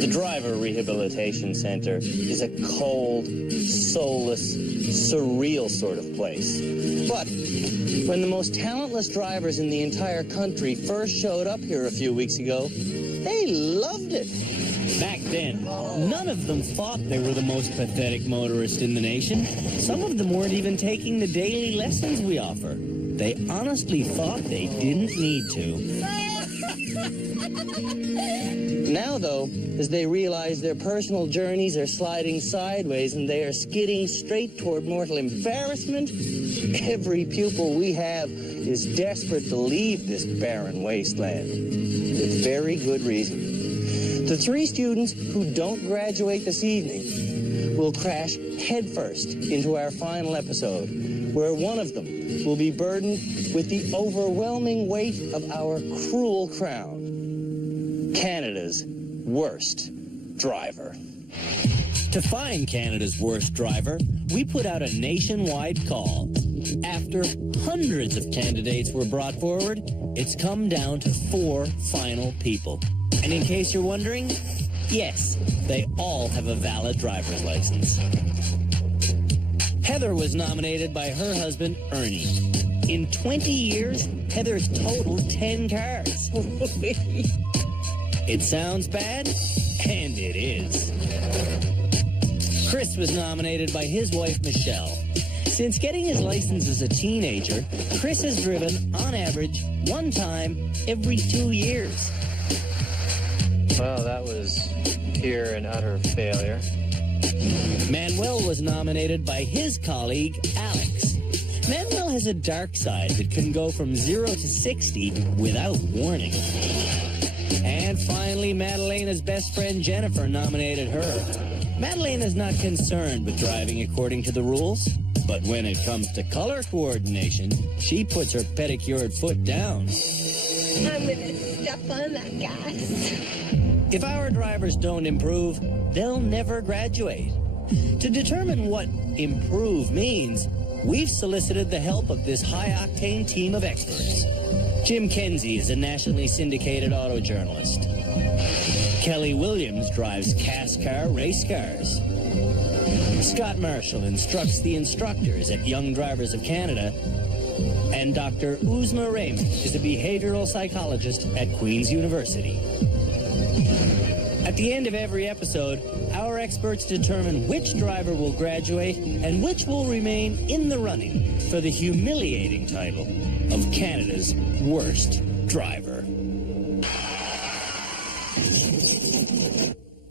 The Driver Rehabilitation Center is a cold, soulless, surreal sort of place. But when the most talentless drivers in the entire country first showed up here a few weeks ago, they loved it. Back then, none of them thought they were the most pathetic motorist in the nation. Some of them weren't even taking the daily lessons we offer. They honestly thought they didn't need to. Now, though, as they realize their personal journeys are sliding sideways and they are skidding straight toward mortal embarrassment, every pupil we have is desperate to leave this barren wasteland, with very good reason. The 3 students who don't graduate this evening will crash headfirst into our final episode, where one of them will be burdened with the overwhelming weight of our cruel crown, Canada's worst driver. To find Canada's worst driver, we put out a nationwide call. After hundreds of candidates were brought forward, it's come down to 4 final people. And in case you're wondering, yes, they all have a valid driver's license. Heather was nominated by her husband, Ernie. In 20 years, Heather's totaled 10 cars. It sounds bad, and it is. Chris was nominated by his wife, Michelle. Since getting his license as a teenager, Chris has driven, on average, 1 time every 2 years. Well, that was pure and utter failure. Manuel was nominated by his colleague, Alex. Manuel has a dark side that can go from 0 to 60 without warning. And finally, Madalena's best friend, Jennifer, nominated her. Madalena's not concerned with driving according to the rules, but when it comes to color coordination, she puts her pedicured foot down. I'm gonna step on that gas. If our drivers don't improve, they'll never graduate. To determine what improve means, we've solicited the help of this high-octane team of experts. Jim Kenzie is a nationally syndicated auto journalist. Kelly Williams drives CAS-car race cars. Scott Marshall instructs the instructors at Young Drivers of Canada. And Dr. Uzma Raymond is a behavioral psychologist at Queen's University. At the end of every episode, our experts determine which driver will graduate and which will remain in the running for the humiliating title of Canada's worst driver.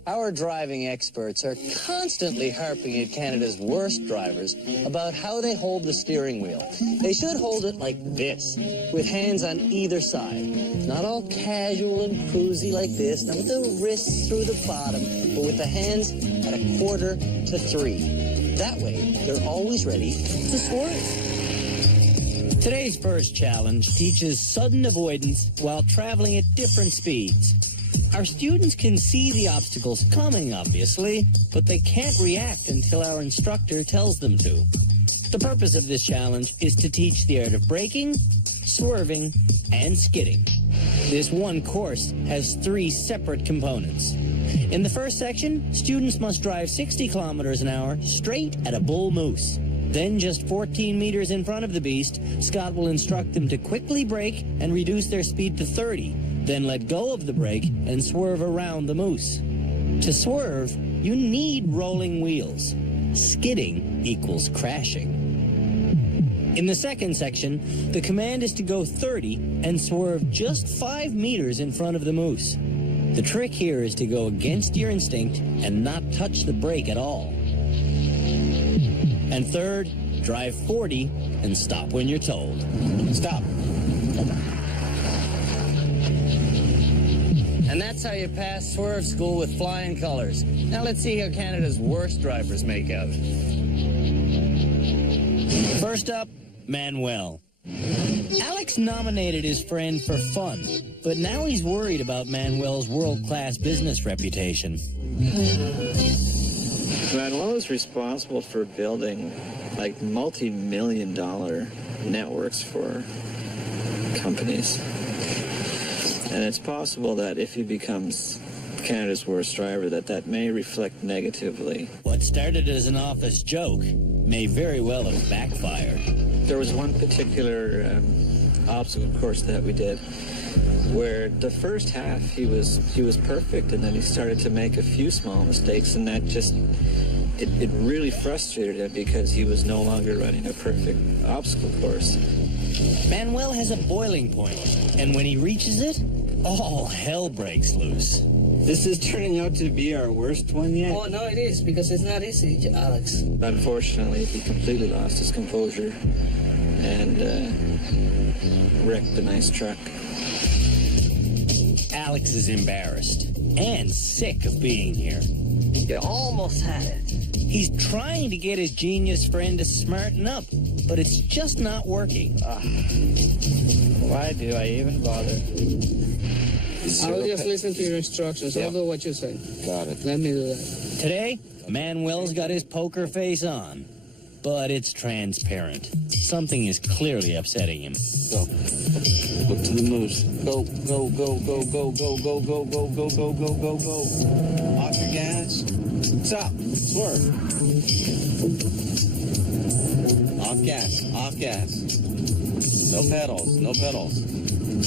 Our driving experts are constantly harping at Canada's worst drivers about how they hold the steering wheel. They should hold it like this, with hands on either side. Not all casual and cruisy like this, not with the wrists through the bottom, but with the hands at 1/4 to 3. That way, they're always ready to swerve. Today's first challenge teaches sudden avoidance while traveling at different speeds. Our students can see the obstacles coming, obviously, but they can't react until our instructor tells them to. The purpose of this challenge is to teach the art of braking, swerving, and skidding. This one course has 3 separate components. In the first section, students must drive 60 kilometers an hour straight at a bull moose. Then, just 14 meters in front of the beast, Scott will instruct them to quickly brake and reduce their speed to 30. Then let go of the brake and swerve around the moose. To swerve, you need rolling wheels. Skidding equals crashing. In the second section, the command is to go 30 and swerve just 5 meters in front of the moose. The trick here is to go against your instinct and not touch the brake at all. And third, drive 40 and stop when you're told. Stop. And that's how you pass swerve school with flying colors. Now let's see how Canada's worst drivers make out. First up, Manuel. Alex nominated his friend for fun, but now he's worried about Manuel's world-class business reputation. Manuel is responsible for building like multi-million-dollar networks for companies. And it's possible that if he becomes Canada's worst driver, that may reflect negatively. What started as an office joke may very well have backfired. There was one particular obstacle course that we did where the first half he was perfect, and then he started to make a few small mistakes, and that just it really frustrated him because he was no longer running a perfect obstacle course. Manuel has a boiling point, and when he reaches it, all hell breaks loose. This is turning out to be our worst one yet. Oh, no, it is, because it's not easy, Alex. Unfortunately, he completely lost his composure and wrecked the nice truck. Alex is embarrassed and sick of being here. You almost had it. He's trying to get his genius friend to smarten up, but it's just not working. Why do I even bother? I'll just listen to your instructions. I'll do what you say. Got it. Let me do that. Today, Manuel's got his poker face on, but it's transparent. Something is clearly upsetting him. Go. Look to the moves. Go, go, go, go, go, go, go, go, go, go, go, go, go, go. Off your gas. Stop. Swerve. Off gas. Off gas. No pedals. No pedals.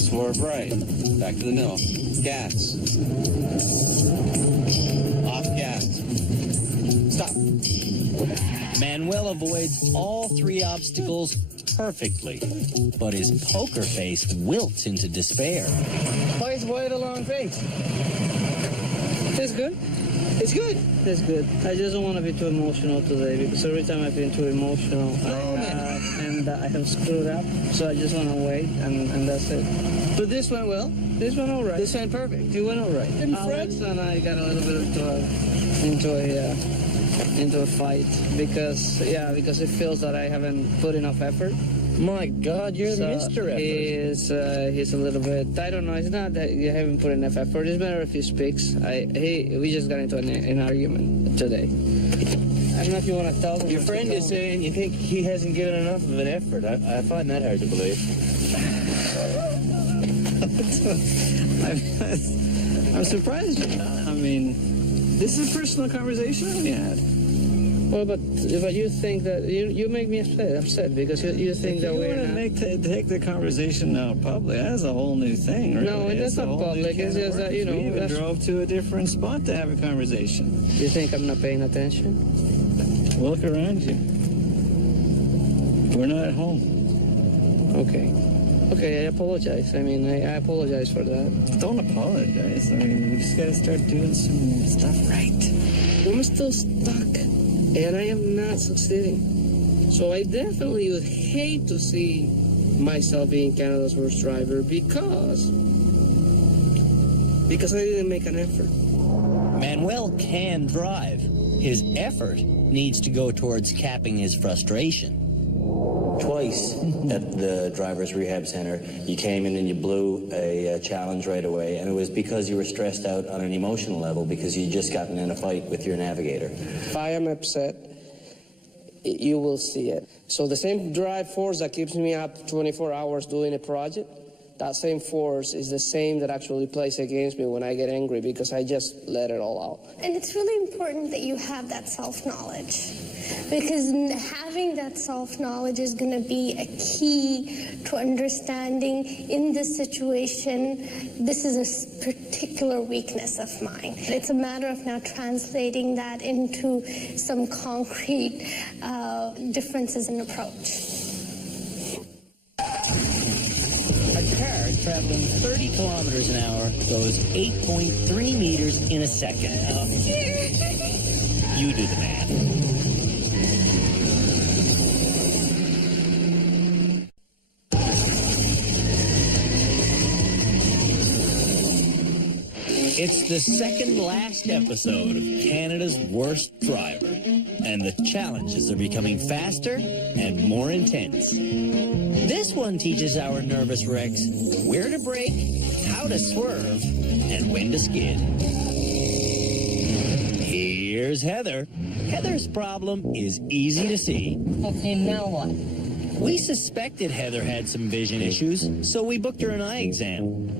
Swerve right. Back to the middle. Gas. Off gas. Stop. Manuel avoids all three obstacles perfectly, but his poker face wilts into despair. Why the long face? It's good. It's good. It's good. I just don't want to be too emotional today, because every time I've been too emotional, I have screwed up. So I just want to wait, and that's it. But this went well. This went all right. This went perfect. It went all right. Alex and I got a little bit into a fight because it feels that I haven't put enough effort. My God, you're Mr. Effort. He's a little bit. I don't know. It's not that you haven't put enough effort. It's been a few speaks. We just got into an argument today. I don't know if you want to tell him. Your friend is saying you think he hasn't given enough of an effort. I find that hard to believe. I'm surprised you're not. I mean, this is a personal conversation we had. Well, but you think that you make me upset because you think that we're not. If you want to take the conversation out public, that's a whole new thing, right? No, that's not public. It's just that, We even drove to a different spot to have a conversation. You think I'm not paying attention? Look around you. We're not at home. Okay, I apologize. I mean, I apologize for that. Don't apologize. I mean, we just got to start doing some stuff right. I'm still stuck, and I am not succeeding. So I definitely would hate to see myself being Canada's worst driver because I didn't make an effort. Manuel can drive. His effort needs to go towards capping his frustration. Twice at the driver's rehab center, you came in and you blew a challenge right away, and it was because you were stressed out on an emotional level because you'd just gotten in a fight with your navigator. If I am upset, you will see it. So the same drive force that keeps me up 24 hours doing a project, that same force is the same that actually plays against me when I get angry because I just let it all out. And it's really important that you have that self-knowledge, because having that self-knowledge is going to be a key to understanding in this situation, this is a particular weakness of mine. It's a matter of now translating that into some concrete differences in approach. A car traveling 30 kilometers an hour goes 8.3 meters in a second. You do the math. It's the second last episode of Canada's Worst Driver, and the challenges are becoming faster and more intense. This one teaches our nervous wrecks where to brake, how to swerve, and when to skid. Here's Heather. Heather's problem is easy to see. Okay, now what? We suspected Heather had some vision issues, so we booked her an eye exam.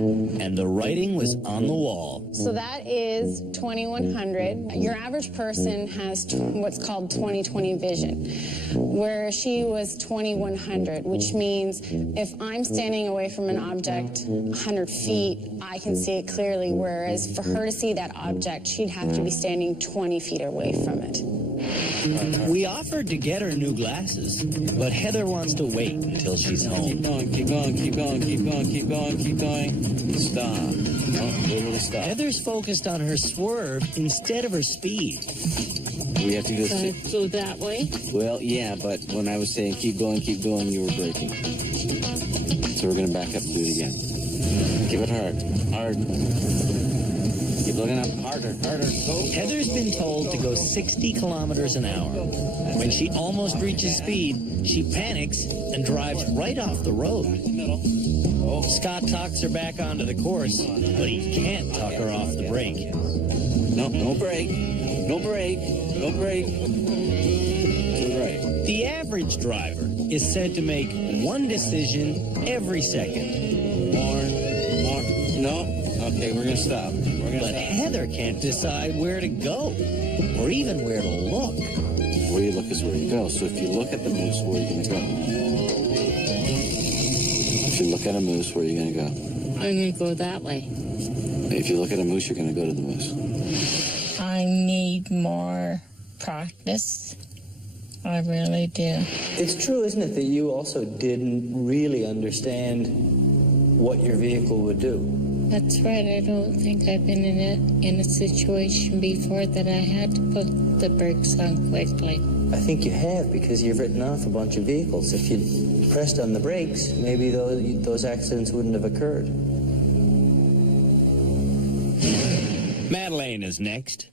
And the writing was on the wall. So that is 2100. Your average person has what's called 20/20 vision, where she was 2100, which means if I'm standing away from an object 100 feet, I can see it clearly, whereas for her to see that object, she'd have to be standing 20 feet away from it. We offered to get her new glasses, but Heather wants to wait until she's home. Keep going, keep going, keep going, keep going, keep going. Stop. Oh, able to stop. Heather's focused on her swerve instead of her speed. We have to go. Go that way? Well, yeah, but when I was saying keep going, you were braking. So we're going to back up and do it again. Give it hard. Hard. Keep looking up. Harder, harder. Go. Heather's been told to go 60 kilometers an hour. When she almost reaches speed, she panics and drives right off the road. Scott talks her back onto the course, but he can't talk her off the brake. No, no brake. No brake. No brake. To the right. The average driver is said to make one decision every second. More. No. Okay, we're going to stop. But Heather can't decide where to go, or even where to look. Where you look is where you go. So if you look at the moose, where are you going to go? If you look at a moose, where are you going to go? I'm going to go that way. If you look at a moose, you're going to go to the moose. I need more practice. I really do. It's true, isn't it, that you also didn't really understand what your vehicle would do? That's right. I don't think I've been in a situation before that I had to put the brakes on quickly. I think you have, because you've written off a bunch of vehicles. If you'd pressed on the brakes, maybe those accidents wouldn't have occurred. Madeleine is next.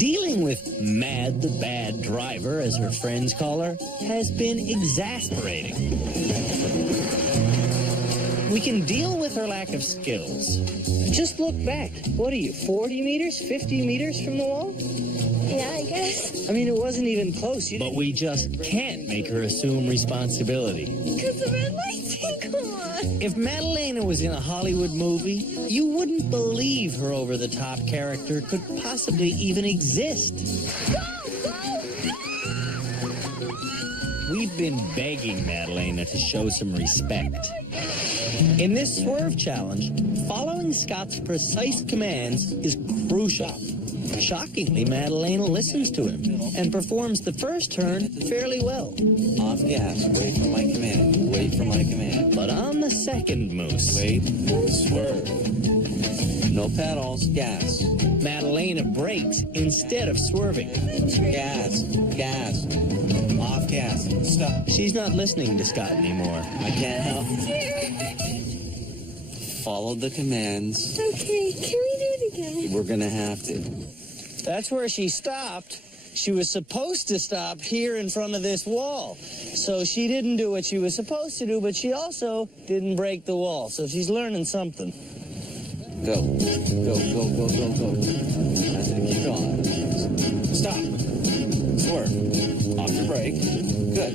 Dealing with Mad the Bad Driver, as her friends call her, has been exasperating. We can deal with her lack of skills. Just look back. What are you, 40 meters, 50 meters from the wall? Yeah, I guess. I mean, it wasn't even close. But we just can't make her assume responsibility. Because the red lights didn't come on. If Madalena was in a Hollywood movie, you wouldn't believe her over-the-top character could possibly even exist. Go, go, go! We've been begging Madalena to show some respect. In this swerve challenge, following Scott's precise commands is crucial. Shockingly, Madalena listens to him and performs the first turn fairly well. Off gas. Wait for my command. Wait for my command. But on the second moose, Wait. Swerve. No pedals. Gas. Madalena brakes instead of swerving. Gas. Gas. Off gas. Stop. She's not listening to Scott anymore. I can't help. Follow the commands. Okay, can we do it again? We're going to have to. That's where she stopped. She was supposed to stop here in front of this wall. So she didn't do what she was supposed to do, but she also didn't break the wall. So she's learning something. Go. Go, go, go, go, go. That's it. Keep going. Stop. Swerve. Off your brake. Good.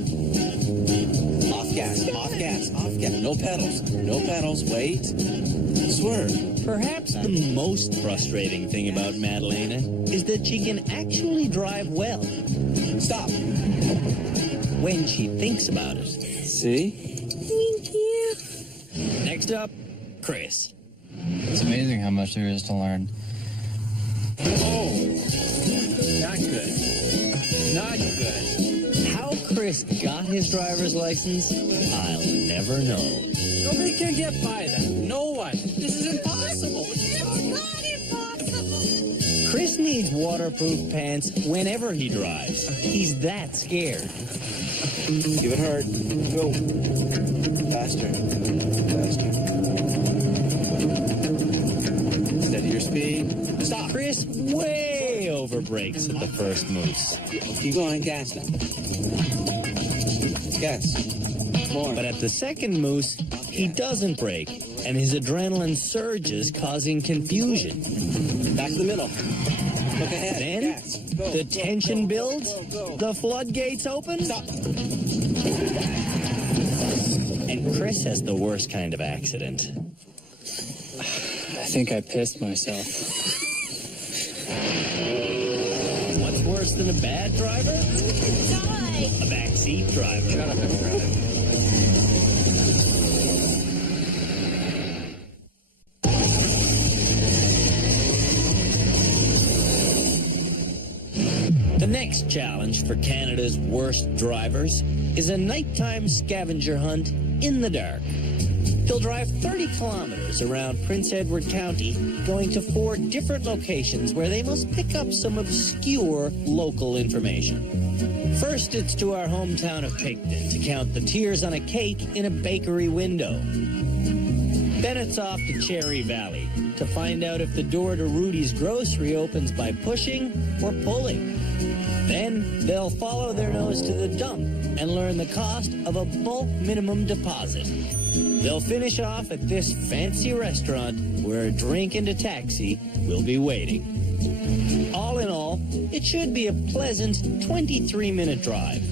Off gas. Off gas. Off gas. No pedals. No pedals. Wait. Swerve. Perhaps the most frustrating thing about Madalena is that she can actually drive well Stop. when she thinks about it. See? Thank you. Next up, Chris. It's amazing how much there is to learn. Oh, not good. Not good. How Chris got his driver's license, I'll never know. Nobody can get by that. No one. This is impossible. It's not impossible. Chris needs waterproof pants whenever he drives. He's that scared. Give it hard. Go. Faster. Faster. Chris way over brakes at the first moose. Keep going, gas now. Gas. More. But at the second moose, he doesn't brake, and his adrenaline surges, causing confusion. Back to the middle. Look ahead. Then, gas. Go, the go, tension go, builds, go, go, go. the floodgates open, Stop. and Chris has the worst kind of accident. I think I pissed myself. What's worse than a bad driver? A backseat driver. Shut up and drive. The next challenge for Canada's worst drivers is a nighttime scavenger hunt in the dark. They'll drive 30 kilometers around Prince Edward County, going to 4 different locations where they must pick up some obscure local information. First, it's to our hometown of Picton to count the tiers on a cake in a bakery window. Then it's off to Cherry Valley to find out if the door to Rudy's Grocery opens by pushing or pulling. Then they'll follow their nose to the dump and learn the cost of a bulk minimum deposit. They'll finish off at this fancy restaurant where a drink and a taxi will be waiting. All in all, it should be a pleasant 23-minute drive.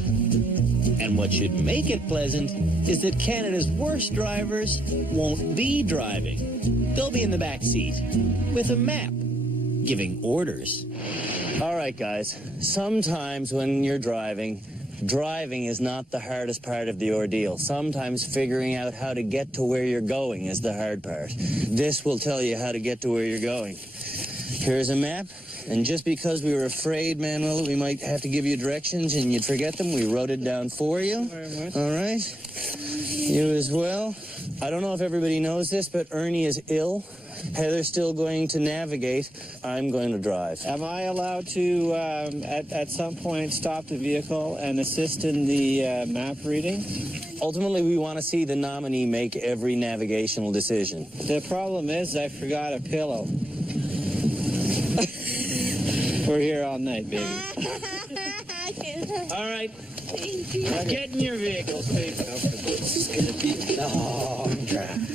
And what should make it pleasant is that Canada's worst drivers won't be driving. They'll be in the back seat with a map, giving orders. All right, guys. Sometimes when you're driving is not the hardest part of the ordeal. Sometimes figuring out how to get to where you're going is the hard part. This will tell you how to get to where you're going. Here's a map, and just because we were afraid, Manuel, that we might have to give you directions and you'd forget them, we wrote it down for you. All right? You as well. I don't know if everybody knows this, but Ernie is ill. Heather's still going to navigate. I'm going to drive. Am I allowed to, at some point, stop the vehicle and assist in the map reading? Ultimately, we want to see the nominee make every navigational decision. The problem is I forgot a pillow. We're here all night, baby. All right. Get in your vehicle, Steve. This is going to be a long drive.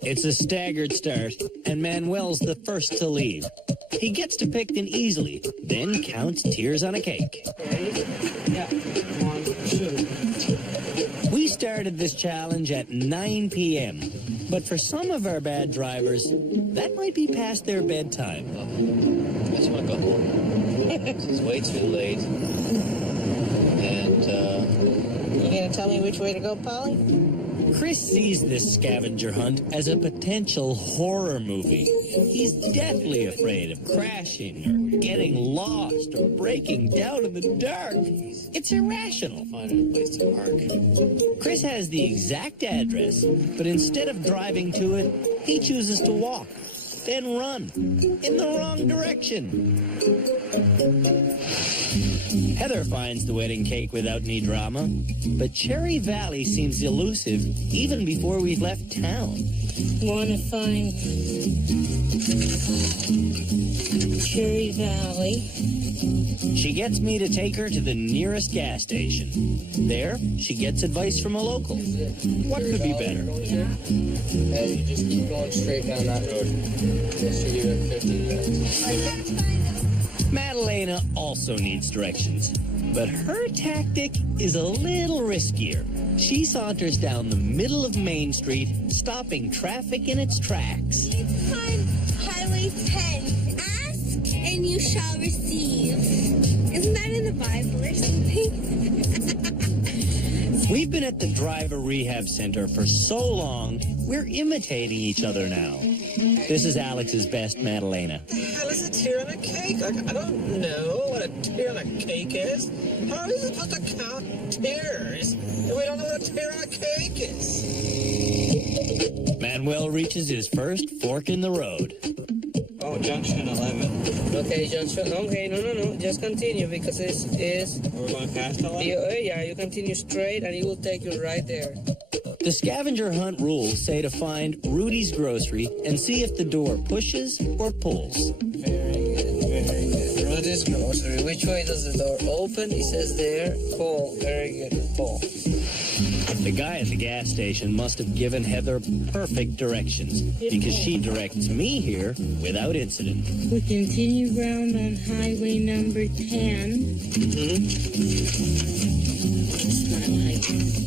It's a staggered start, and Manuel's the first to leave. He gets to Picton easily, then counts tiers on a cake. Yeah. 1, 2. We started this challenge at 9 p.m., but for some of our bad drivers, that might be past their bedtime. I just want to go home. It's way too late. And, You gonna tell me which way to go, Polly? Chris sees this scavenger hunt as a potential horror movie. He's deathly afraid of crashing or getting lost or breaking down in the dark. It's irrational. finding a place to park. Chris has the exact address, but instead of driving to it, he chooses to walk, then run in the wrong direction. Heather finds the wedding cake without any drama, but Cherry Valley seems elusive even before we've left town. Want to find Cherry Valley. She gets me to take her to the nearest gas station. There, she gets advice from a local. What could be better? And you just keep going straight down that road. This should give it 50 minutes. Madalena also needs directions, but her tactic is a little riskier. She saunters down the middle of Main Street, stopping traffic in its tracks. It's on Highway 10. Ask and you shall receive. Isn't that in the Bible or something? We've been at the driver rehab center for so long, we're imitating each other now. This is Alex's best Madalena. Hell is a tear on a cake? I don't know what a tear on a cake is. How are we supposed to count tears if we don't know what a tear on a cake is? Manuel reaches his first fork in the road. Oh, junction 11. Okay, Johnson. Okay, no. Just continue because this is. We're going past 11? Yeah, you continue straight and it will take you right there. The scavenger hunt rules say to find Rudy's grocery and see if the door pushes or pulls. Very good, very good. Rudy's grocery. Which way does the door open? He says there. Pull. Very good. Pull. The guy at the gas station must have given Heather perfect directions because she directs me here without incident. We continue round on highway number 10.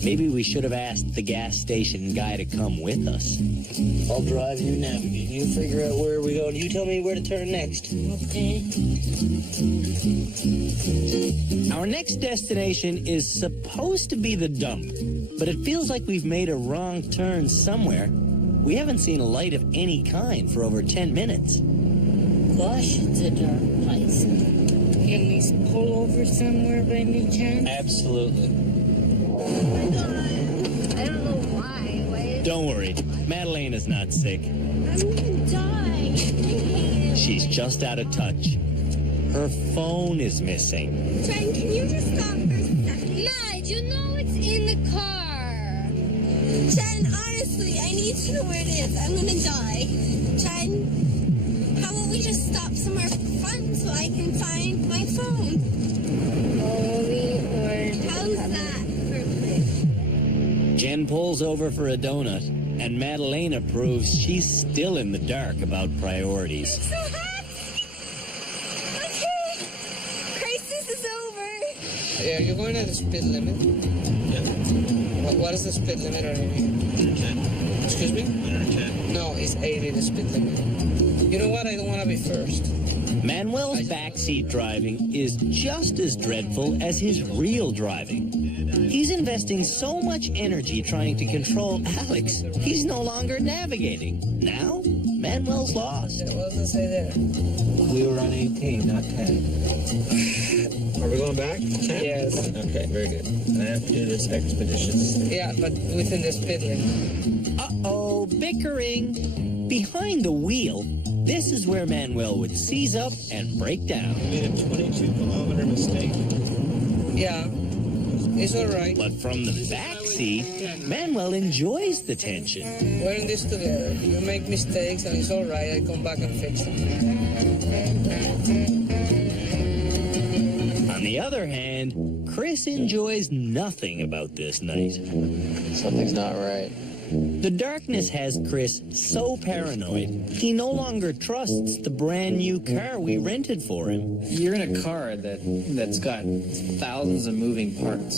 Maybe we should have asked the gas station guy to come with us. I'll drive you, navigate. You figure out where we go, and you tell me where to turn next. Okay. Our next destination is supposed to be the dump, but it feels like we've made a wrong turn somewhere. We haven't seen a light of any kind for over 10 minutes. Gosh, it's a dark place. Can we pull over somewhere by any chance? Absolutely. Oh my God. I don't know why. Don't worry, Madalena's not sick. I'm gonna die. She's just out of touch. Her phone is missing. Jen, can you just stop for a second? Nige, you know it's in the car. Jen, honestly, I need to know where it is. I'm gonna die. Jen, how about we just stop somewhere fun so I can find my phone? How's that for play? Jen pulls over for a donut, and Madalena proves she's still in the dark about priorities. So happy! Okay, crisis is over. Yeah, you're going at the speed limit. Yeah. What is the speed limit over here? 110. Excuse me? 110. No, it's 80, the speed limit. You know what? I don't want to be first. Manuel's backseat driving is just as dreadful as his real driving. He's investing so much energy trying to control Alex, he's no longer navigating. Now, Manuel's lost. What does it say there? We were on 18, not 10. Are we going back? 10? Yes. Okay, very good. I have to do this expeditiously. Yeah, but within the speed limit. Uh-oh, bickering. Behind the wheel, this is where Manuel would seize up and break down. Made a 22-kilometer mistake. Yeah, it's all right. But from the back seat, Manuel enjoys the tension. We're in this together. You make mistakes and it's all right. I come back and fix them. On the other hand, Chris enjoys nothing about this night. Something's not right. The darkness has Chris so paranoid, he no longer trusts the brand new car we rented for him. You're in a car that's got thousands of moving parts.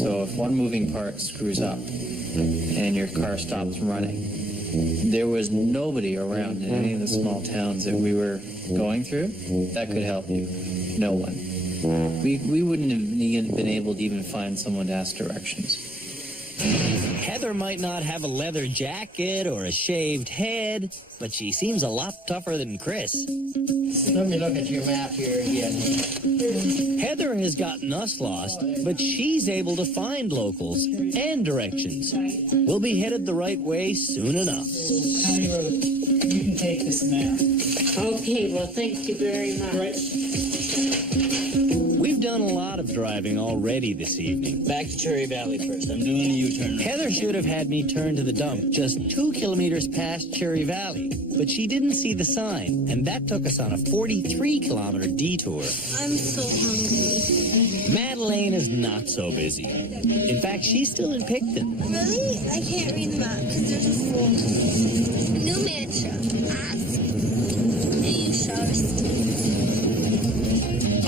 So if one moving part screws up and your car stops running, there was nobody around in any of the small towns that we were going through that could help you. No one. We wouldn't have been able to even find someone to ask directions. Heather might not have a leather jacket or a shaved head, but she seems a lot tougher than Chris. Let me look at your map here again. Heather has gotten us lost, but she's able to find locals and directions. We'll be headed the right way soon enough. County Road, you can take this now. Okay, well, thank you very much. We've done a lot of driving already this evening. Back to Cherry Valley first. I'm doing the U-turn. Heather should have had me turn to the dump just 2 kilometers past Cherry Valley, but she didn't see the sign, and that took us on a 43-kilometer detour. I'm so hungry. Madeleine is not so busy. In fact, she's still in Picton. Really? I can't read the map because there's a full new mantra. Ask and you shall receive.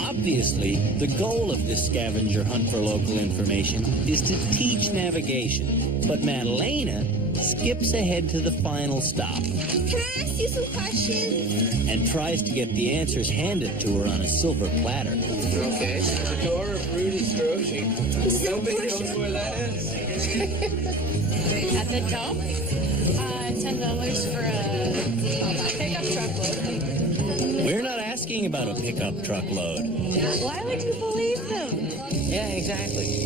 Obviously, the goal of this scavenger hunt for local information is to teach navigation, but Madalena skips ahead to the final stop Can I ask you some questions? and tries to get the answers handed to her on a silver platter. Okay, the door of Rudy's grocery. Nobody knows where that is. At the top, $10 for a pickup truck load. We're not asking about a pickup truckload. Why would you believe them? Yeah, exactly.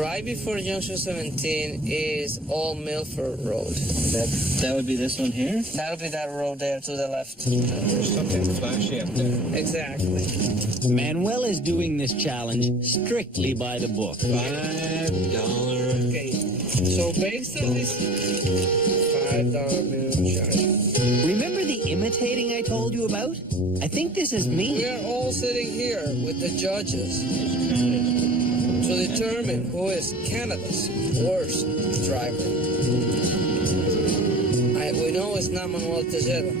Right before Junction 17 is Old Milford Road. That would be this one here? That'll be that road there to the left. There's something flashy up there. Exactly. Manuel is doing this challenge strictly by the book. $5. Okay. So based on this $5 minimum charge. Remember the imitating I told you about? I think this is We me. are all sitting here with the judges to determine who is Canada's worst driver. We know it's not Manuel Tejeda.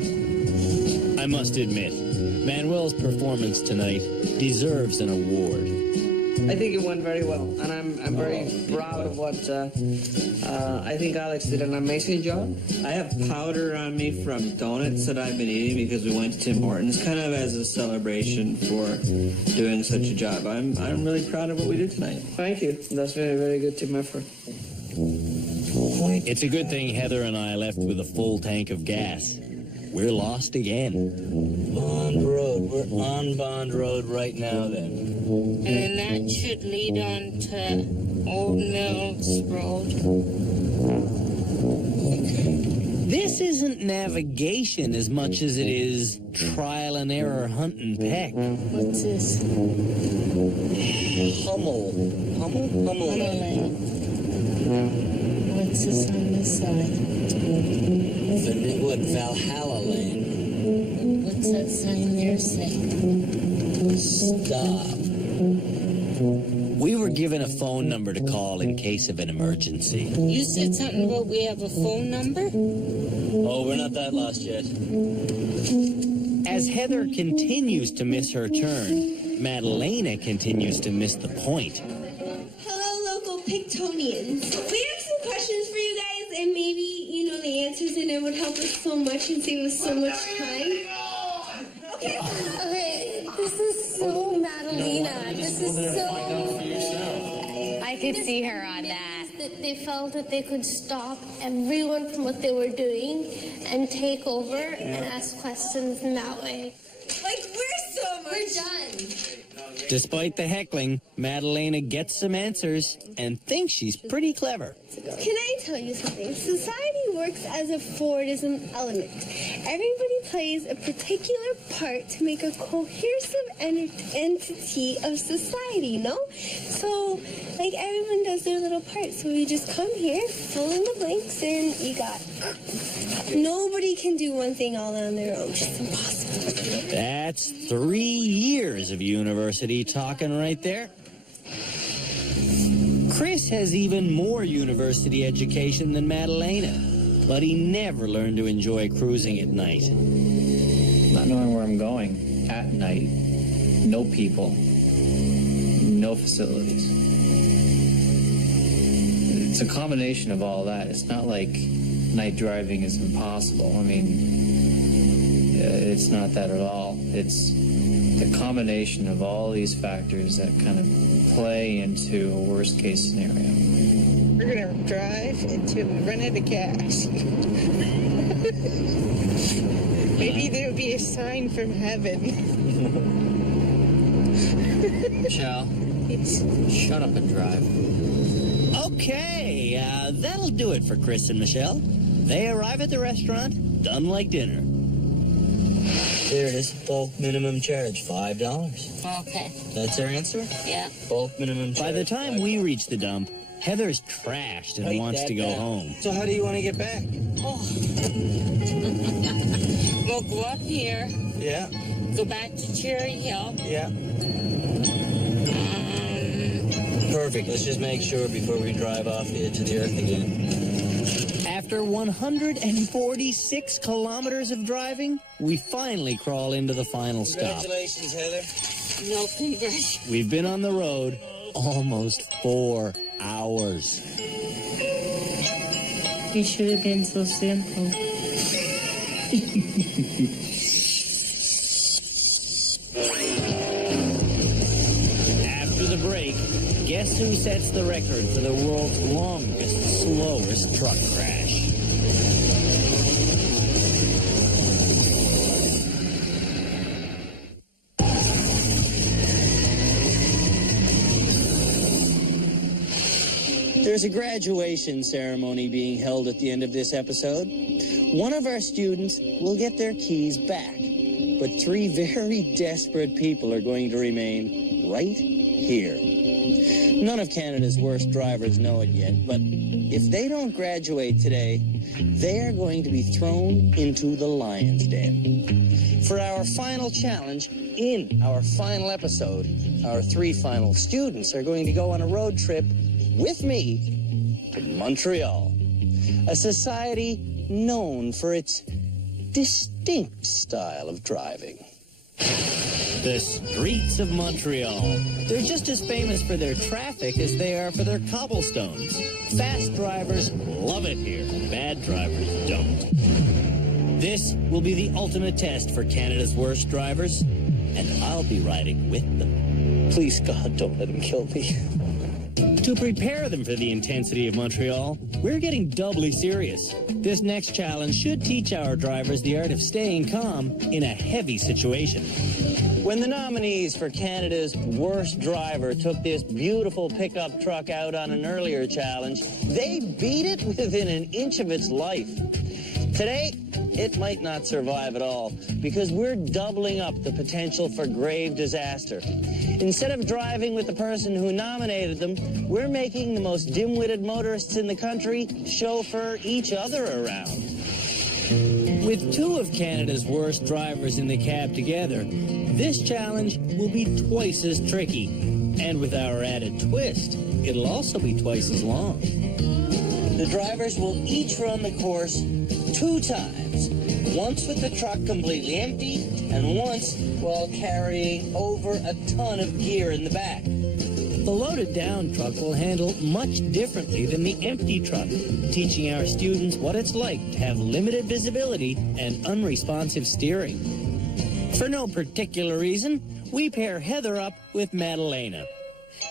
I must admit, Manuel's performance tonight deserves an award. I think it went very well, and I'm very proud of what I think Alex did an amazing job. I have powder on me from donuts that I've been eating because we went to Tim Hortons, kind of as a celebration for doing such a job. I'm really proud of what we did tonight. Thank you. That's very, very good team effort. It's a good thing Heather and I left with a full tank of gas. We're lost again. Bond Road. We're on Bond Road right now, then. And that should lead on to Old Mills Road. This isn't navigation as much as it is trial and error hunt and peck. What's this? Hummel Lane. What's this on this side? Valhalla Lane. What's that sign there say? Stop. We were given a phone number to call in case of an emergency. You said something about we have a phone number? Oh, we're not that lost yet. As Heather continues to miss her turn, Madalena continues to miss the point. Hello, local Pictonians. We have some questions for you guys, and maybe you know the answers, and it would help us so much and save us so much time. Okay, this is so Madalena. This is so... I could see her on that. That they felt that they could stop everyone from what they were doing and take over and ask questions in that way. Like, we're done. Despite the heckling, Madalena gets some answers and thinks she's pretty clever. Can I tell you something? Society works as a Fordism element. Everybody plays a particular part to make a cohesive entity of society, no? So, like, everyone does their little part. So we just come here, fill in the blanks, and you got it. Nobody can do one thing all on their own. It's impossible. That's 3 years of university talking right there. Chris has even more university education than Madalena, but he never learned to enjoy cruising at night. Not knowing where I'm going at night, no people, no facilities. It's a combination of all that. It's not like night driving is impossible. I mean, it's not that at all. It's the combination of all these factors that kind of play into a worst case scenario. We're gonna drive until we run out of gas. Maybe there'll be a sign from heaven. Michelle, shut up and drive. Okay, that'll do it for Chris and Michelle. They arrive at the restaurant, done like dinner. There it is. Bulk minimum charge, $5. Okay. That's their answer? Yeah. Bulk minimum charge. By the time we reach the dump, Heather's trashed and wants to go home. So how do you want to get back? We'll go up here. Yeah. Go back to Cherry Hill. Yeah. Perfect. Let's just make sure before we drive off the edge of the earth again. After 146 kilometers of driving, we finally crawl into the final stop. Congratulations, Heather. No congrats. We've been on the road almost 4 hours. You should have been so simple. After the break, guess who sets the record for the world's longest, slowest truck crash? There's a graduation ceremony being held at the end of this episode. One of our students will get their keys back, but 3 very desperate people are going to remain right here. None of Canada's worst drivers know it yet, but if they don't graduate today, they are going to be thrown into the lion's den. For our final challenge, in our final episode, our 3 final students are going to go on a road trip with me to Montreal, a society known for its distinct style of driving. The streets of Montreal. They're just as famous for their traffic as they are for their cobblestones. Fast drivers love it here. Bad drivers don't. This will be the ultimate test for Canada's worst drivers, and I'll be riding with them. Please, God, don't let them kill me. To prepare them for the intensity of Montreal, we're getting doubly serious. This next challenge should teach our drivers the art of staying calm in a heavy situation. When the nominees for Canada's worst driver took this beautiful pickup truck out on an earlier challenge, they beat it within an inch of its life. Today, it might not survive at all because we're doubling up the potential for grave disaster. Instead of driving with the person who nominated them, we're making the most dim-witted motorists in the country chauffeur each other around. With 2 of Canada's worst drivers in the cab together, this challenge will be twice as tricky. And with our added twist, it'll also be twice as long. The drivers will each run the course 2 times. Once with the truck completely empty, and once while carrying over a ton of gear in the back. The loaded down truck will handle much differently than the empty truck, teaching our students what it's like to have limited visibility and unresponsive steering. For no particular reason, we pair Heather up with Madalena.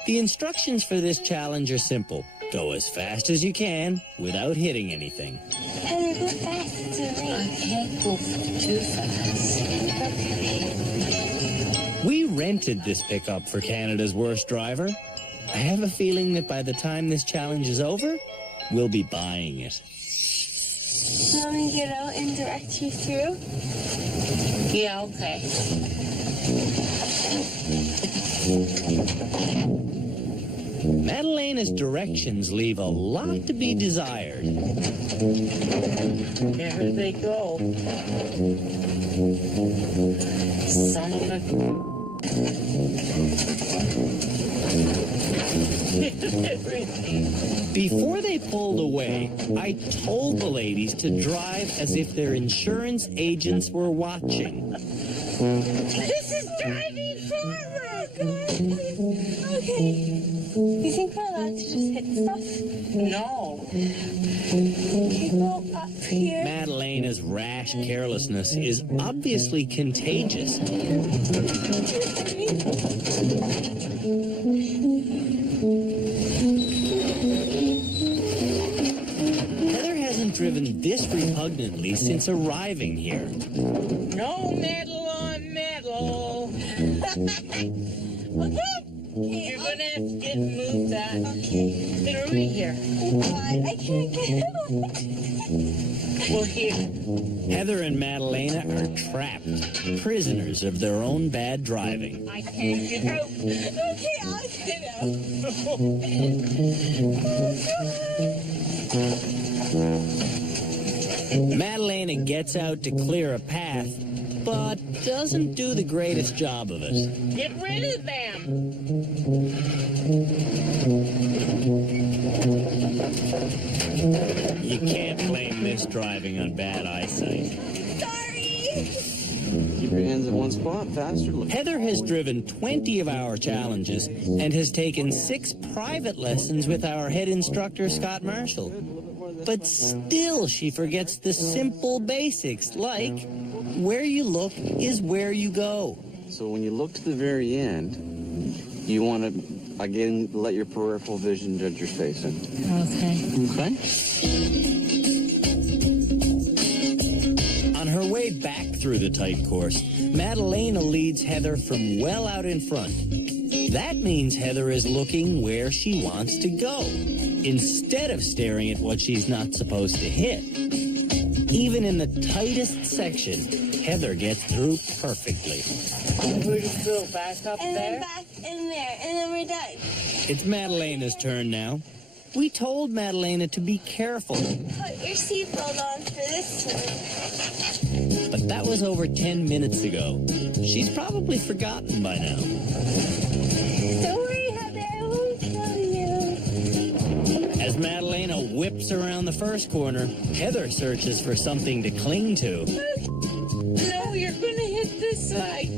The instructions for this challenge are simple. Go as fast as you can without hitting anything. Heather, go faster. I can't go too fast. Okay. We rented this pickup for Canada's worst driver. I have a feeling that by the time this challenge is over, we'll be buying it. Want me to get out and direct you through? Yeah, okay. Madalena's directions leave a lot to be desired. There they go. Son of a... Before they pulled away, I told the ladies to drive as if their insurance agents were watching. This is driving forward. Okay. You think we're allowed to just hit stuff? No. Okay, go up here. Madalena's rash carelessness is obviously contagious. Heather hasn't driven this repugnantly since arriving here. No metal on metal. Okay. You're gonna have to get moved that. Okay. Get over here. Oh God, I can't get it. Well, here. Heather and Madalena are trapped, prisoners of their own bad driving. I can't get out. Okay, I'll get out. Madalena gets out to clear a path, but doesn't do the greatest job of it. Get rid of them. You can't blame this driving on bad eyesight. Sorry. Keep your hands in one spot, faster. Heather has driven 20 of our challenges and has taken 6 private lessons with our head instructor, Scott Marshall. But still she forgets the simple basics, like where you look is where you go. So when you look to the very end, you want to, again, let your peripheral vision judge your spacing. Okay. Okay? On her way back through the tight course, Madalena leads Heather from well out in front. That means Heather is looking where she wants to go, instead of staring at what she's not supposed to hit. Even in the tightest section, Heather gets through perfectly. Where do you go? Back up And there? then back in there, and then we're done. It's Madalena's turn now. We told Madalena to be careful, Put your seatbelt on for this time. but that was over 10 minutes ago. She's probably forgotten by now. Don't worry, Heather, I won't kill you. As Madalena whips around the first corner, Heather searches for something to cling to. No, you're going to hit this light.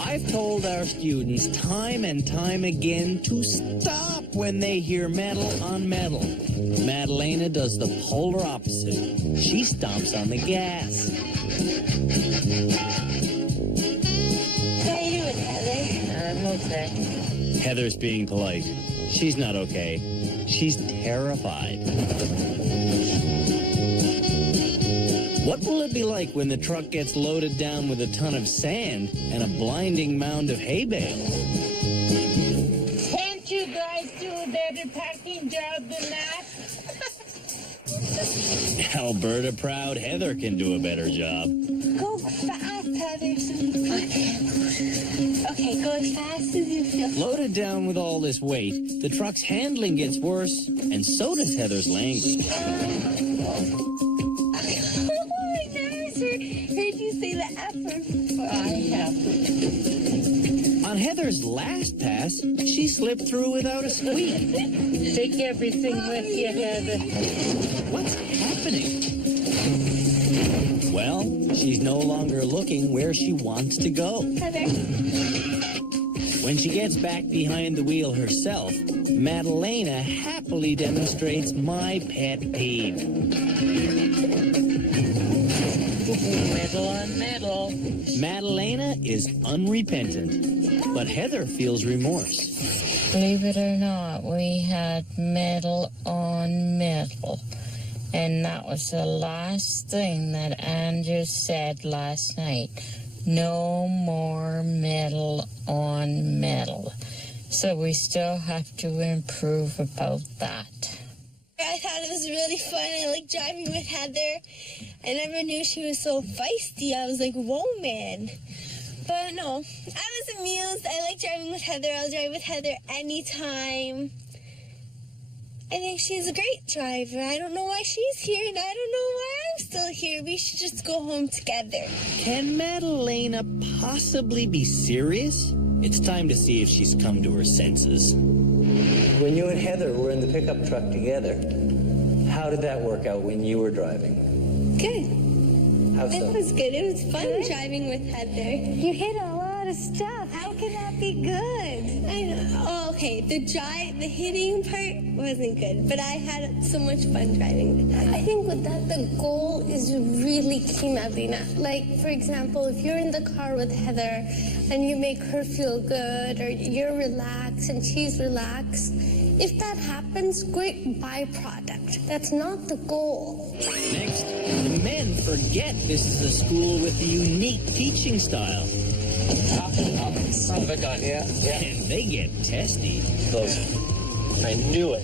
I've told our students time and time again to stop when they hear metal on metal. Madalena does the polar opposite. She stomps on the gas. How you doing, Heather? I'm okay. Heather's being polite. She's not okay. She's terrified. What will it be like when the truck gets loaded down with a ton of sand and a blinding mound of hay bales? Can't you guys do a better packing job than that? Alberta proud Heather can do a better job. Go fast, Heather. Okay, go as fast as you feel. Loaded down with all this weight, the truck's handling gets worse, and so does Heather's language. Heard you say the F word before. I have. On Heather's last pass, she slipped through without a squeak. Take everything with you, Heather. What's happening? Well, she's no longer looking where she wants to go. Heather. When she gets back behind the wheel herself, Madalena happily demonstrates my pet peeve. Metal on metal. Madalena is unrepentant, but Heather feels remorse. Believe it or not, we had metal on metal. And that was the last thing that Andrew said last night. No more metal on metal. So we still have to improve about that. I thought it was really fun. I like driving with Heather. I never knew she was so feisty. I was like, whoa, man. But no, I was amused. I like driving with Heather. I'll drive with Heather anytime. I think she's a great driver. I don't know why she's here, and I don't know why I'm still here. We should just go home together. Can Madalena possibly be serious? It's time to see if she's come to her senses. When you and Heather were in the pickup truck together, how did that work out when you were driving? Good. How so? It was good. It was fun driving with Heather. You hit a lot of stuff. How can that be good? I know. Oh, okay. The hitting part wasn't good, but I had so much fun driving with Heather. I think with that, the goal is really key, Madalena. Like, for example, if you're in the car with Heather and you make her feel good, or you're relaxed and she's relaxed, if that happens, great byproduct. That's not the goal. Next, the men forget this is a school with a unique teaching style. Son of a gun, yeah. And they get testy. Those. I knew it.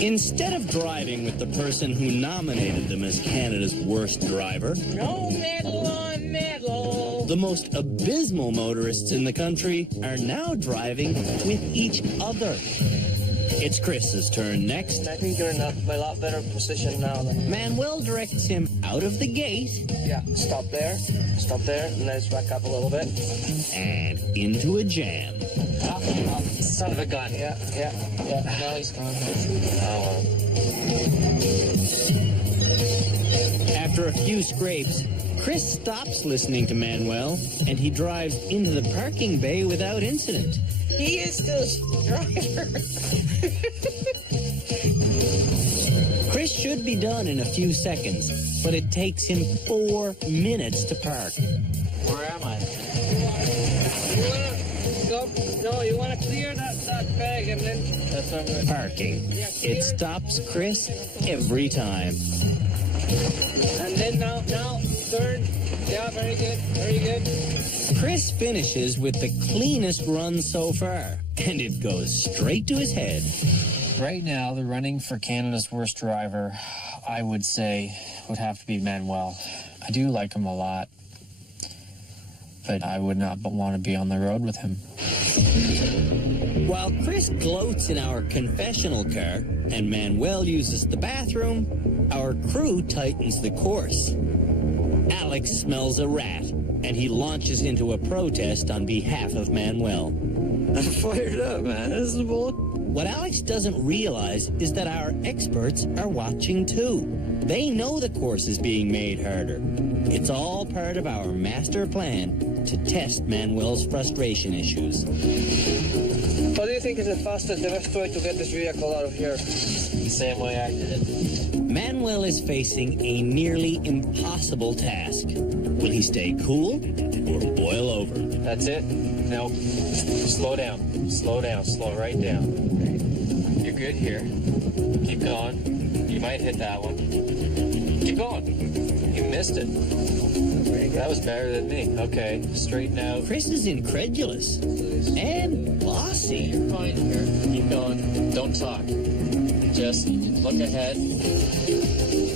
Instead of driving with the person who nominated them as Canada's worst driver, No metal on metal. the most abysmal motorists in the country are now driving with each other. It's Chris's turn next. I think you're in a lot better position now. Manuel directs him out of the gate. Yeah, stop there, and let's back up a little bit. And into a jam. Up. Son of a gun, yeah. Now he's gone. After a few scrapes, Chris stops listening to Manuel, and he drives into the parking bay without incident. He is the driver. Chris should be done in a few seconds, but it takes him 4 minutes to park. Where am I? You want to clear that bag and then... That's what I'm going to... Parking. It stops Chris every time. And then now, turn. Yeah, very good. Chris finishes with the cleanest run so far, and it goes straight to his head. Right now, the running for Canada's worst driver, I would say, would have to be Manuel. I do like him a lot, but I would not want to be on the road with him. While Chris gloats in our confessional car and Manuel uses the bathroom, our crew tightens the course. Alex smells a rat, and he launches into a protest on behalf of Manuel. I'm fired up, man. This is bull. What Alex doesn't realize is that our experts are watching too. They know the course is being made harder. It's all part of our master plan to test Manuel's frustration issues. What do you think is the fastest, the best way to get this vehicle out of here? The same way I did it. Manuel is facing a nearly impossible task. Will he stay cool or boil over? That's it? No. Slow down. Slow down. Slow right down. You're good here. Keep going. You might hit that one. Keep going. You missed it. That was better than me. Okay, straighten out. Chris is incredulous and bossy. You're fine here. Keep going. Don't talk. Just look ahead.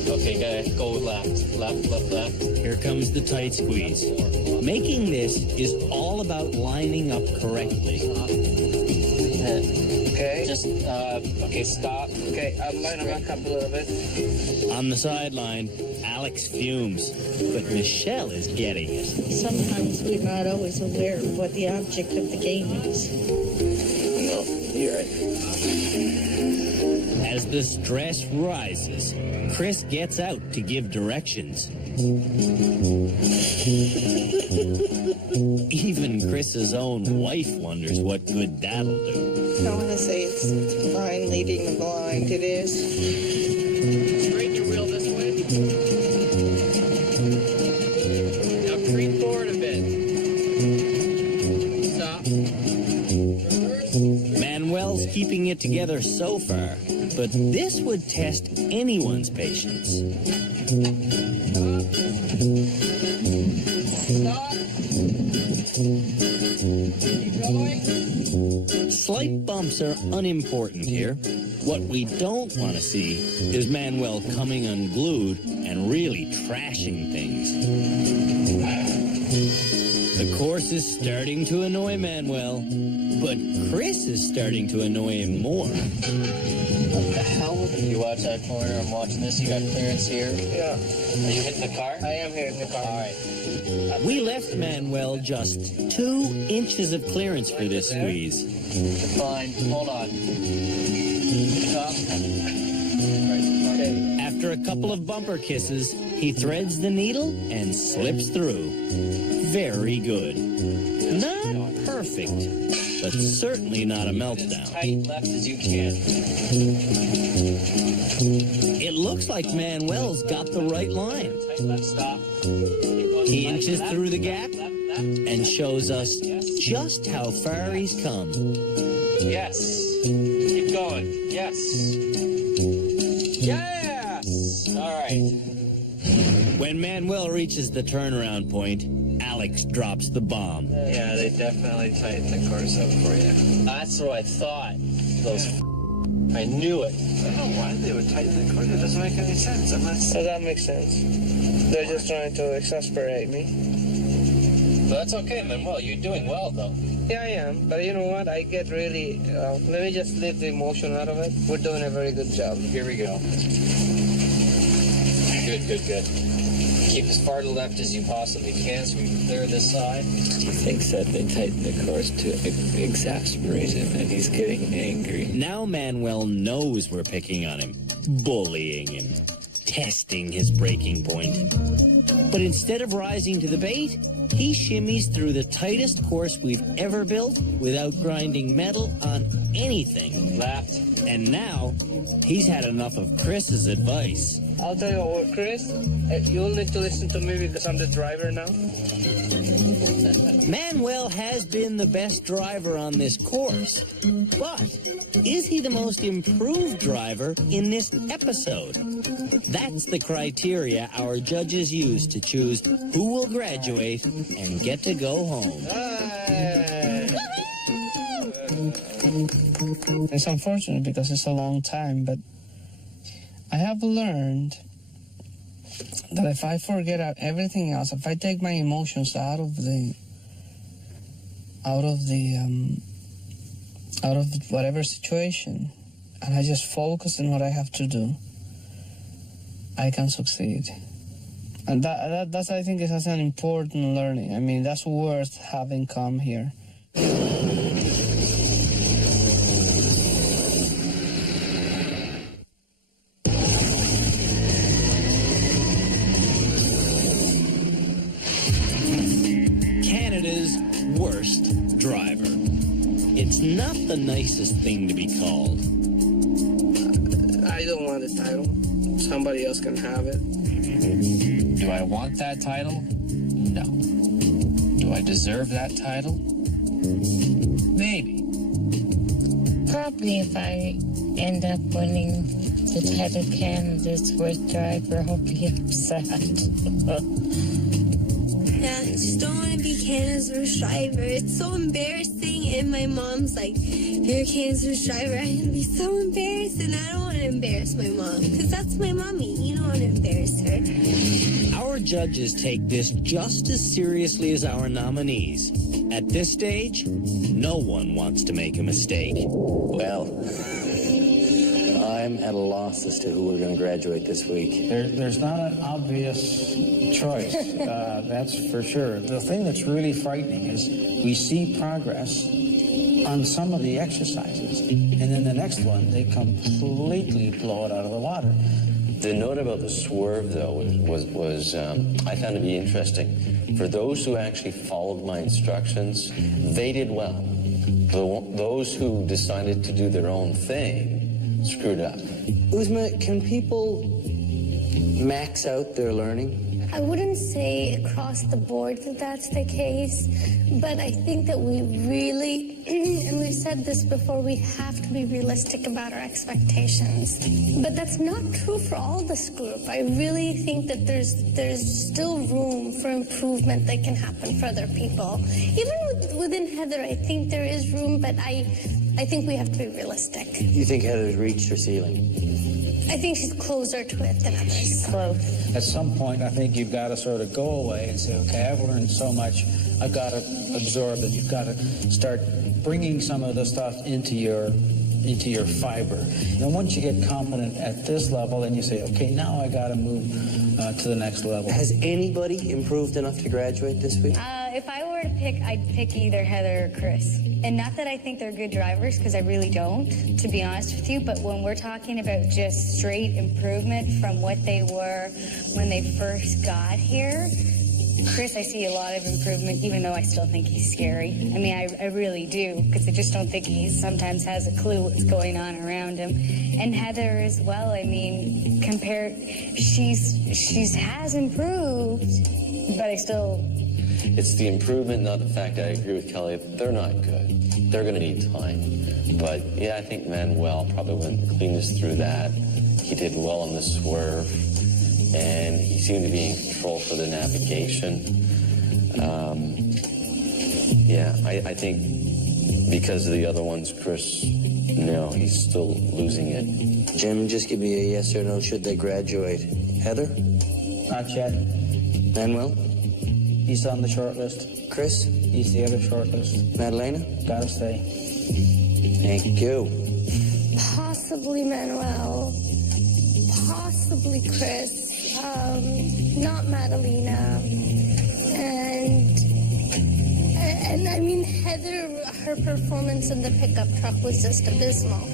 Okay, gotta go left. Left, left, left. Here comes the tight squeeze. Making this is all about lining up correctly. Okay. Just, okay, stop. Okay, I'll line them back up a little bit. On the sideline, Alex fumes, but Michelle is getting it. Sometimes we're not always aware of what the object of the game is. No, you're right. As the stress rises, Chris gets out to give directions. Even Chris's own wife wonders what good that'll do. I want to say it's blind leading the blind. It is. Straighten your wheel this way. Now creep forward a bit. Stop. Manuel's keeping it together so far, but this would test anyone's patience. Stop. Keep going. Slight bumps are unimportant here. What we don't want to see is Manuel coming unglued and really trashing things. The course is starting to annoy Manuel, but Chris is starting to annoy him more. What the hell? You watch that corner, I'm watching this. You got clearance here? Yeah. Are you hitting the car? I am hitting the car. All right. We left Manuel just 2 inches of clearance for this squeeze. You're fine. Hold on. Stop. Okay. After a couple of bumper kisses, he threads the needle and slips through. Very good. Not perfect, but certainly not a meltdown. As tight left as you can. It looks like Manuel's got the right line. Tight left, stop. He inches through the gap and shows us just how far he's come. Yes. Keep going. Yes. Yes. All right. When Manuel reaches the turnaround point, Alex drops the bomb. Yeah, they definitely tightened the course up for you. That's what I thought. Those I knew it. I don't know why they would tighten the course. It doesn't make any sense. I'm not So that makes sense. They're just trying to exasperate me. But that's okay, Manuel. You're doing well, though. Yeah, I am. But you know what? I get really... let me just leave the emotion out of it. We're doing a very good job. Here we go. Good, good, good. Keep as far to the left as you possibly can so we can clear this side. He thinks that they tightened the course to exasperate him, and he's getting angry. Now Manuel knows we're picking on him, bullying him, testing his breaking point. But instead of rising to the bait, he shimmies through the tightest course we've ever built without grinding metal on anything. Left. And now, he's had enough of Chris's advice. I'll tell you what, Chris, you'll need to listen to me because I'm the driver now. Manuel has been the best driver on this course, but is he the most improved driver in this episode? That's the criteria our judges use to choose who will graduate and get to go home. It's unfortunate because it's a long time, but I have learned that if I forget out everything else, if I take my emotions out of whatever situation, and I just focus on what I have to do, I can succeed. And that's I think is an important learning. I mean, that's worth having come here. Canada's worst driver. It's not the nicest thing to be called. I don't want the title. Somebody else can have it. Do I want that title? No. Do I deserve that title? Maybe. Probably if I end up winning the title Canada's worst driver, I'll be upset. Yeah, I just don't want to be Canada's worst driver. It's so embarrassing, and my mom's like, you're Canada's worst driver. I'm going to be so embarrassed, and I don't want to embarrass my mom, because that's my mommy. You don't want to embarrass her. Our judges take this just as seriously as our nominees. At this stage, no one wants to make a mistake. Well, I'm at a loss as to who we're going to graduate this week. There's not an obvious choice, that's for sure. The thing that's really frightening is we see progress on some of the exercises, and then the next one, they completely blow it out of the water. The note about the swerve, though, was I found to be interesting. For those who actually followed my instructions, they did well. Those who decided to do their own thing screwed up. Uzma, can people max out their learning? I wouldn't say across the board that that's the case, but I think that we really, and we've said this before, we have to be realistic about our expectations. But that's not true for all this group. I really think that there's still room for improvement that can happen for other people. Even within Heather, I think there is room, but I think we have to be realistic. You think Heather's reached her ceiling? I think she's closer to it than others. Close. At some point, I think you've got to sort of go away and say, okay, I've learned so much, I've got to absorb it. You've got to start bringing some of the stuff into your fiber. And once you get confident at this level, then you say, okay, now I got to move to the next level. Has anybody improved enough to graduate this week? If I were to pick, I'd pick either Heather or Chris. And not that I think they're good drivers, because I really don't, to be honest with you, but when we're talking about just straight improvement from what they were when they first got here, Chris, I see a lot of improvement, even though I still think he's scary. I mean, I really do, because I just don't think he sometimes has a clue what's going on around him. And Heather as well, I mean, she's has improved, but I still... It's the improvement, not the fact. I agree with Kelly. They're not good. They're going to need time. But, yeah, I think Manuel probably went the cleanest through that. He did well on the swerve, and he seemed to be in control for the navigation. I think because of the other ones, Chris, no, he's still losing it. Jim, just give me a yes or no. Should they graduate? Heather? Not yet. Manuel? He's on the short list. Chris? He's the other short list. Madalena? Gotta stay. Thank you. Possibly Manuel. Possibly Chris. Not Madalena. And I mean, Heather, her performance in the pickup truck was just abysmal.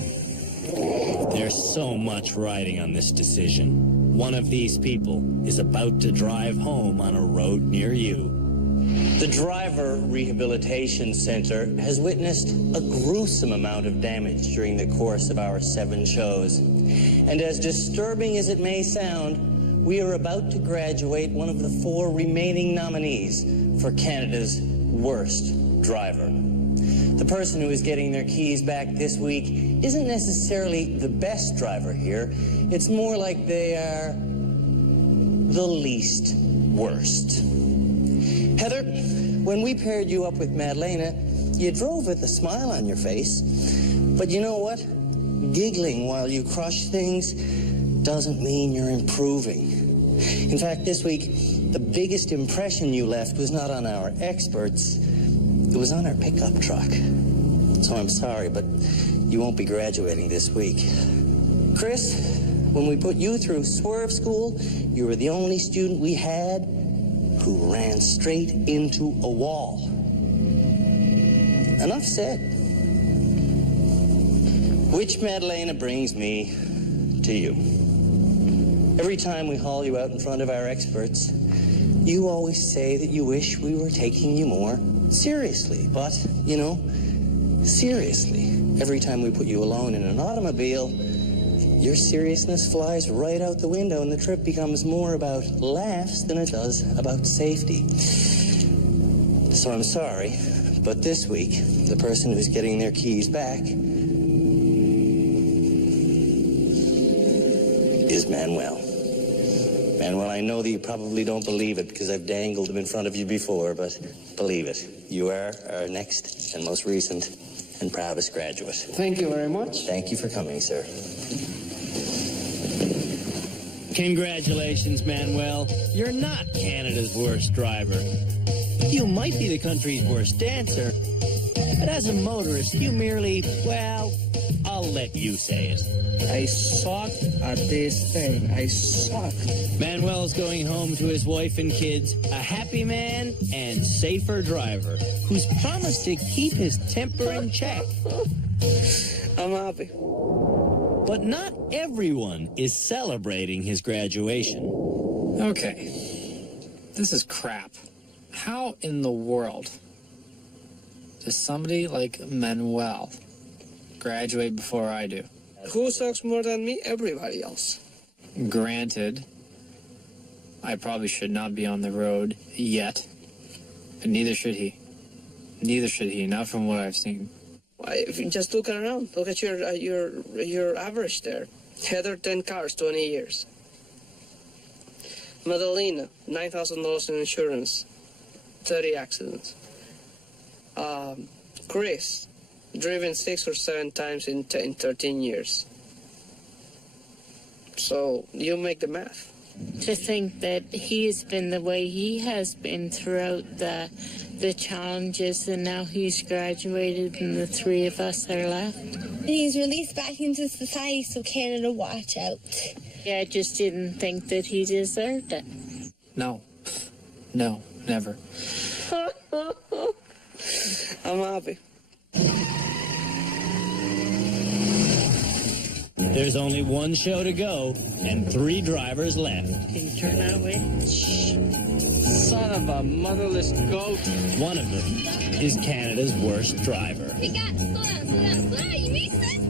There's so much riding on this decision. One of these people is about to drive home on a road near you. The Driver Rehabilitation Center has witnessed a gruesome amount of damage during the course of our 7 shows. And as disturbing as it may sound, we are about to graduate one of the 4 remaining nominees for Canada's worst driver. The person who is getting their keys back this week isn't necessarily the best driver here. It's more like they are the least worst. Heather, when we paired you up with Madalena, you drove with a smile on your face. But you know what? Giggling while you crush things doesn't mean you're improving. In fact, this week, the biggest impression you left was not on our experts, it was on our pickup truck. So I'm sorry, but you won't be graduating this week. Chris, when we put you through swerve school, you were the only student we had who ran straight into a wall. Enough said. Which, Madalena, brings me to you. Every time we haul you out in front of our experts, you always say that you wish we were taking you more seriously. But, you know, seriously, every time we put you alone in an automobile, your seriousness flies right out the window and the trip becomes more about laughs than it does about safety. So I'm sorry, but this week, the person who's getting their keys back is Manuel. Manuel, I know that you probably don't believe it because I've dangled them in front of you before, but believe it, you are our next and most recent and proudest graduate. Thank you very much. Thank you for coming, sir. Congratulations, Manuel. You're not Canada's worst driver. You might be the country's worst dancer, but as a motorist, you merely, well, I'll let you say it. I suck at this thing. I suck. Manuel's going home to his wife and kids, a happy man and safer driver who's promised to keep his temper in check. I'm happy. But not everyone is celebrating his graduation. Okay, this is crap. How in the world does somebody like Manuel graduate before I do? Who sucks more than me? Everybody else. Granted, I probably should not be on the road yet, but neither should he. Neither should he, not from what I've seen. If you just look around, look at your average there. Heather, 10 cars, 20 years. Madalena, $9,000 in insurance, 30 accidents. Chris, driven 6 or 7 times in 13 years. So you make the math. To think that he's been the way he has been throughout the challenges, and now he's graduated and the 3 of us are left. He's released back into society, so Canada, watch out. Yeah, I just didn't think that he deserved it. No. No, never. I'm happy. There's only one show to go and 3 drivers left. Can you turn that way? Son of a motherless goat. One of them is Canada's worst driver. Slow down, you missed it?